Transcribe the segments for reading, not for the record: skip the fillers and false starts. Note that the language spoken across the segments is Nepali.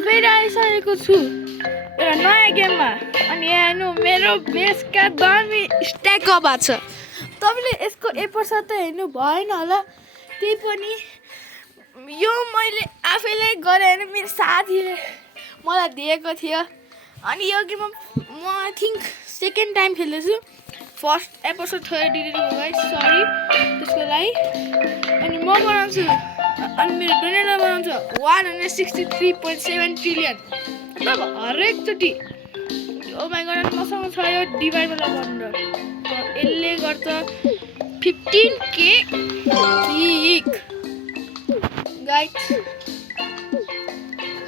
फेरि आइसकेको छु एउटा नयाँ गेममा। अनि यहाँ हेर्नु मेरो बेसका दामी स्ट्याक अप भएको छ। तपाईँले यसको एपिसोड त हेर्नु भएन होला, त्यही पनि यो मैले आफैले गरेँ होइन, मेरो साथीले मलाई दिएको थियो। अनि यो गेममा म आई थिङ्क सेकेन्ड टाइम खेल्दैछु। फर्स्ट एपिसोड थोरै डिलिट भयो गाइस, सरी त्यसको लागि। अनि म बनाउँछु, अनि मेरो ब्रेनले बनाउँछ 163.7 ट्रिलियन मतलब हरेकचोटि। ओ माई गड, मसँग छ यो डिभाइडवाला बन्डल। यसले गर्छ 15K किक गाइस।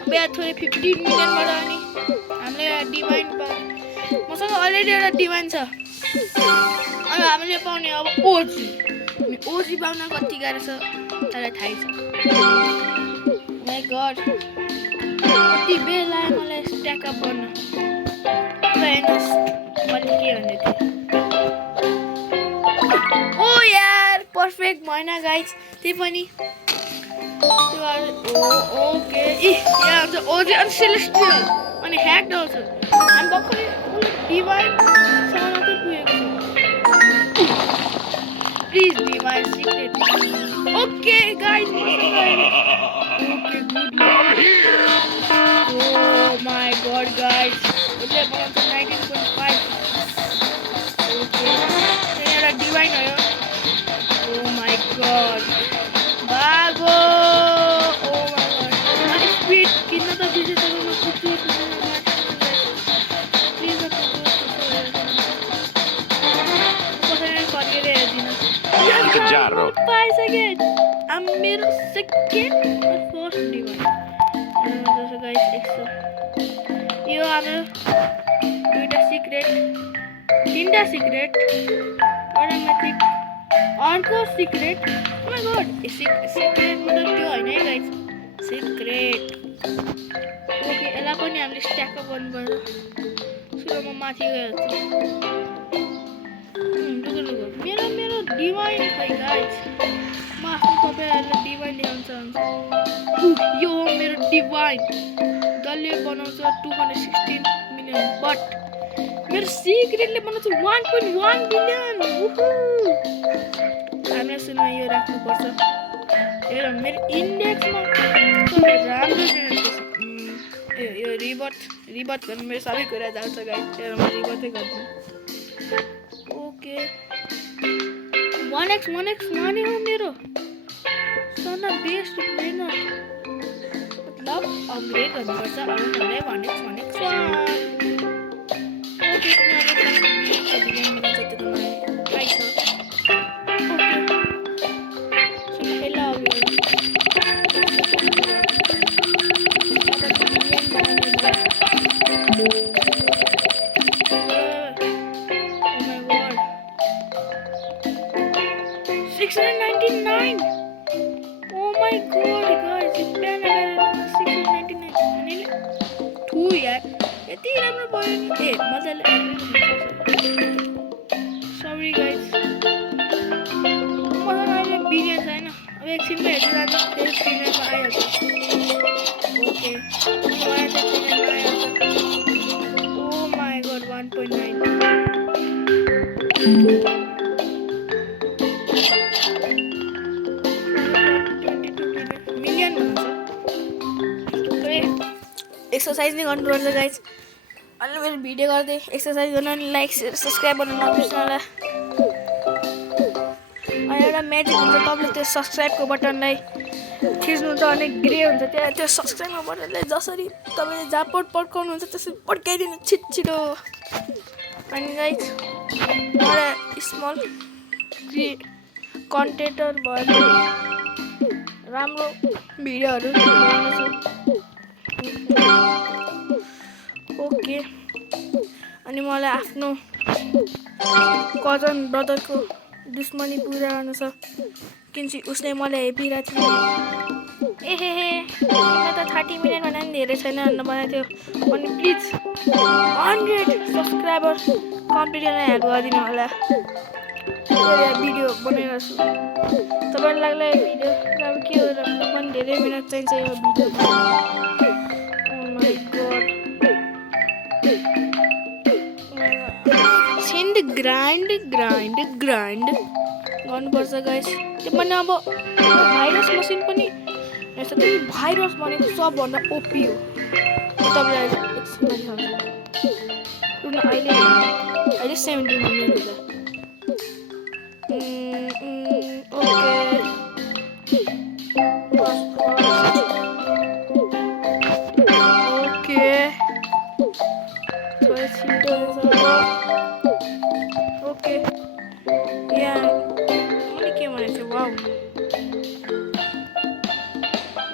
अब यहाँ थोरै 15 मिलियनबाट अनि हामीले डिभाइन पाउने। मसँग अलरेडी एउटा डिभाइन छ। अब हामीले पाउने अब ओजी। ओजी पाउन कति गाह्रो छ मलाई थाहै छ। माई गड, कति बेर लाग्यो मलाई स्ट्याकअप गर्न। अब हेर्नुहोस् मैले के भन्दै थिएँ। ओ यार पर्फेक्ट भएन गाइस, त्यही पनि ओके। यहाँ हुन्छ ओजी अनि सेलेस्टियल अनि ह्याक आउँछ। हामी भर्खरै डिभाइनसँग मात्रै पुगेको छ। Please divine secret. Okay guys, okay good. Oh my god guys, यसले बनाउँछ 19.5। ओके एउटा डिभाइन हो। ओ माई गड भागो। ओ माई गड, अनि स्पिड किन्न त बिर्सेँ तपाईँमा कुद्छु प्लिज कसैले फर्केर हेर्दिनँ। पाइसकेँ मेरो सेकेन्ड फर्स्ट डिभाइन। गाइस 100 यो हाम्रो दुईटा सिक्रेट, तीनटा सिक्रेट, एउटा म्याथिक, अर्को secret. Oh my god, secret मतलब त्यो होइन है गाइस, सिक्रेट। ओके यसलाई पनि हामीले स्ट्याकअप गर्नुपर्छ। सुरु म माथि गइहाल्छु। मेरो डिभाइन खै गाइस, म आफ्नो तपाईँहरूलाई डिभाइन देखाउन चाहन्छु। यो हो मेरो डिभाइन। जसले बनाउँछ 216 मिलियन, बट मेरो सिक्रेटले बनाउँछ 1.1 बिलियन। हामीले सुनमा यो राख्नुपर्छ। हेर मेरो इन्डेक्समा राम्रो यो रिबर्थ गर्नु मेरो सबै कुरा जान्छ गाइस। हेर म रिबर्थै गर्छु। ओके 1x माने हो मेरो सना बेस्ट प्लेनर, मतलब अपग्रेड गर्नुपर्छ। अब मलाई 1x ओके मिलाउँछ त्यो मलाई थाहै छ। ओके सुनेला $699. Oh my god guys, it's been $699. Two यार, यति राम्रो भयो नि। ए मजाले सरी गाइस, मलाई अहिले बिलियन छैन। अब एकछिनमा हेर्दै जाँदा फेरि बिलियनमा आइहाल्छ। ओके मलाई चाहिँ बिलियनमा आइहाल्छ। ओ माई गड 1.9 एक्सर्साइज नै गर्नुपर्छ गाइस। अनि मेरो भिडियो गर्दै एक्सर्साइज गर्न अनि लाइक सब्सक्राइब गर्न नबिर्सनु होला। अनि एउटा म्याजिक हुन्छ, तपाईँले त्यो सब्सक्राइबको बटनलाई थिच्नुहुन्छ अनि ग्रे हुन्छ, त्यो सब्सक्राइबको बटनलाई जसरी तपाईँले जहाँ पड्काउनुहुन्छ त्यसरी पड्काइदिनु छिटो। अनि गाइस मलाई स्मल कन्टेन्टर भएर राम्रो भिडियोहरू बनाउँछु। ओके अनि मलाई आफ्नो कजन ब्रदरको दुश्मनी पुरा गर्नु छ, किनकि उसले मलाई हेपिरहेको थियो। एहे तिमीलाई त 30 मिलियन भन्दा पनि धेरै छैन भनेर बनाएको थियो। अनि प्लिज 100 सब्सक्राइबर कम्प्लिट गर्न हेल्प गरिदिनु होला। भिडियो बनाइरहेको छु, तपाईँलाई लाग्ला यो भिडियो अब के हो र, पनि धेरै मिहिनेत चाहिन्छ यो भिडियो। ग्राइन्ड ग्राइन्ड ग्राइन्ड गर्नुपर्छ गाइस। त्यो पनि अब भाइरस मसिन पनि रहेछ। त्यो भाइरस भनेको सबभन्दा ओपी हो। तपाईँलाई एकछिनमा देखाउँछु। अहिले 70 मिलियन हुन्छ। ओके यहाँ मैले के भनेको थिएँ? वाउ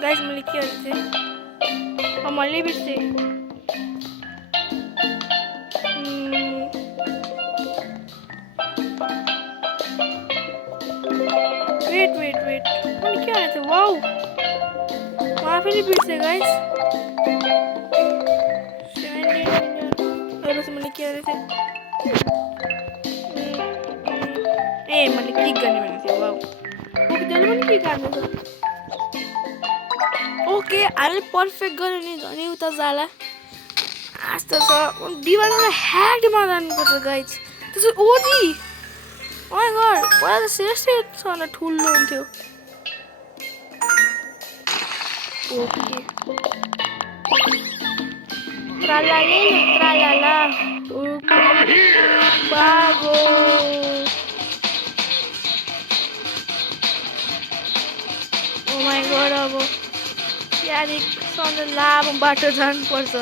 गाइस, मैले के भनेको थिएँ? मैले बिर्सेँ। वेट मैले के भनेको थिएँ? वाउ म आफैले बिर्सेँ गाइस। 17 मिलियन। मैले के भनेको थिएँ? मैले क्लिक गर्ने भनेको थिएँ। वाउ ओके, त्यसले पनि क्लिक गर्नु। ओके हामीले पर्फेक्ट गऱ्यो नि झन् उता जाला। आस्तो छ दिवालमा ह्याकमा जानुपर्छ गाइस। त्यसो ओजी माय गॉड, पहिला त सिरियसली छ ठुलो हुन्थ्यो। ओके ट्रालाला बागो। ओ माय गॉड, अब यार सँगै लामो बाटो जानुपर्छ।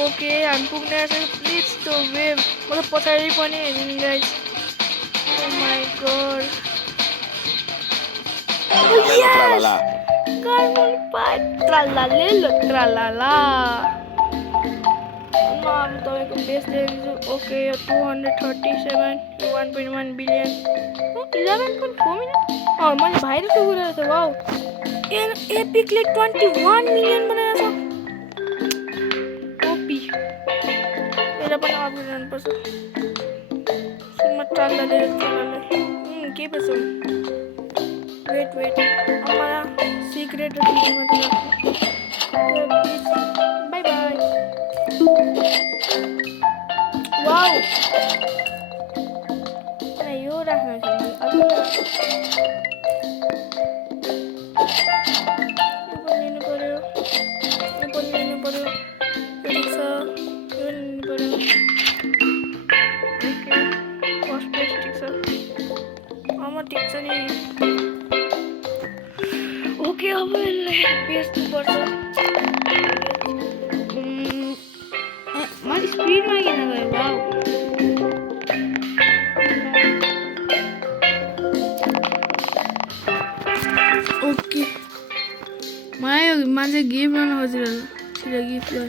ओके हामी पुग्ने रहेछ। प्लिज त्यो वेभ मतलब पछाडि पनि हेर्नु guys. Oh my god, carbon pipe ट्रालाला। अब तपाईँको बेस देखेको छु। Okay 237 1.1 billion 11.4 million. मैले भाइरसको कुरा रहेछ। वाउ एपिकले 21 मिलियन बनाएको छ। ओपी यसलाई पनि अपग्रेड गर्नुपर्छ। सुनमा ट्रालाले के पो छ? वेट मलाई सिक्रेट बाई बाई। वाउ यो राख्नु छ। यो पनि लिनु पर्यो। ठिक छ, यो लिनु पर्यो। ओके फर्स्ट पेज ठिक छ। ठिक छ नि। ओके अब यसलाई बेच्नुपर्छ। मैले स्पिडमा किन गएँ? वाउ ओके मलाई यो मान्छे गिफ्ट गर्न खोजिरहेको छ। गिफ्ट गर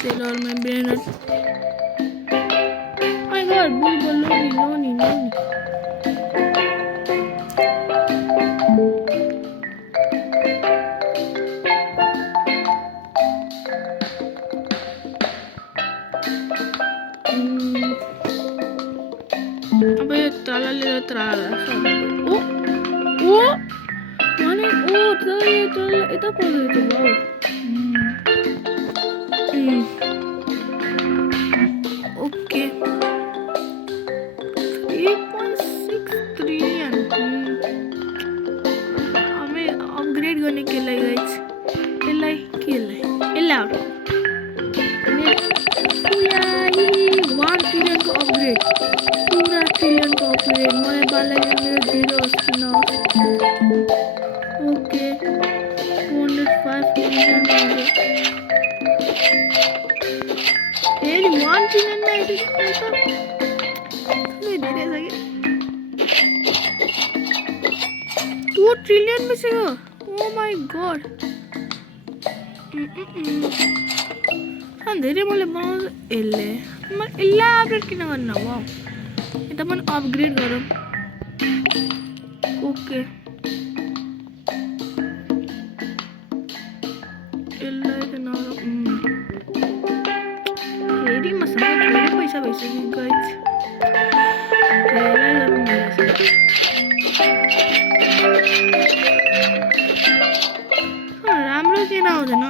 सेल अल माई ब्रेनर। माई गॉड बुलबुल लोनी अब यो ट्रालाले ट्राला ओ माने ट्राला यता पर्दैछ। Wow okay 3.6 trillion. हामी अपग्रेड गर्ने केलाई गाइस? यसलाई 1 ट्रिलियनको अपग्रेड। पूरा ट्रिलियनको अपग्रेड। मलाई बालाई मेरो 0 अस्ति ओके 205 मिलियन। फेरि 1 ट्रिलियनमा आइसक्यो। धेरै छ कि 2 ट्रिलियन बिसक्यो। ओ माई गॉड धेरै मैले बनाउँछु। यसलाई अपग्रेड किन गर्नु? वाउ यता पनि अपग्रेड गरौँ। ओके यसलाई त नगरौँ। फेरि मसँग थोरै पैसा भइसक्यो गाइस। यसलाई गरौँ भनेको राम्रो किन आउँदैन?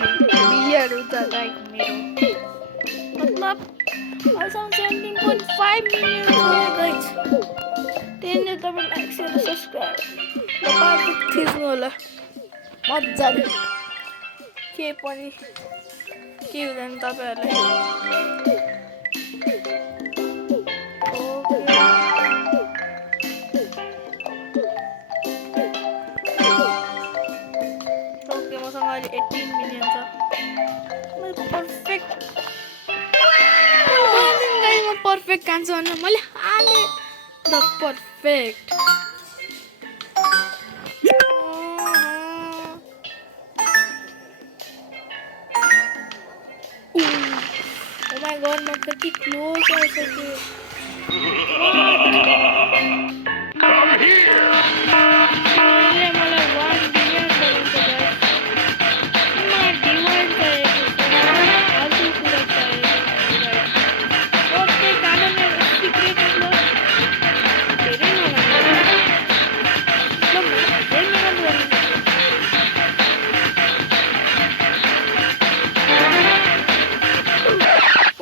बिलियन हुन्छ लाइक मेरो मतलब अहिलेसम्म 17.5 मिलियन भयो गाइज त्यसले तपाईँ लाइक सेयर सब्सक्राइब बाटो थिच्नु होला मजाले के पनि के हुँदैन तपाईँहरूलाई ओके मसँग अहिले 18 मिलियन छ पर्फेक्ट म पर्फेक्ट कान्छु भने मैले हालेँ the perfect Oh my god, I'm pretty close also to Come here!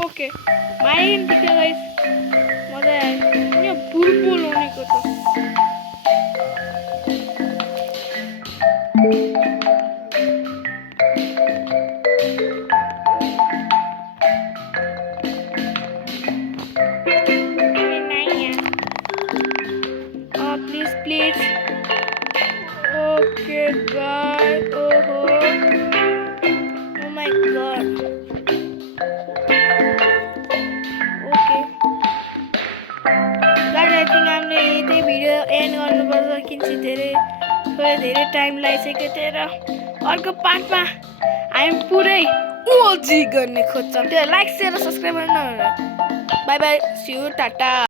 Okay, main tiga guys, masa ini bulbul nih gitu. Ini naiknya. Oh please. Okay guys, oh my god. I think हामीले यही भिडियो एन्ड गर्नुपर्छ किनकि धेरै टाइम लागिसक्यो त्यही अर्को पार्टमा हामी पुरै ओजी गर्ने खोज्छौँ त्यो लाइक सेयर र सब्सक्राइब गर्नु bye bye see you Tata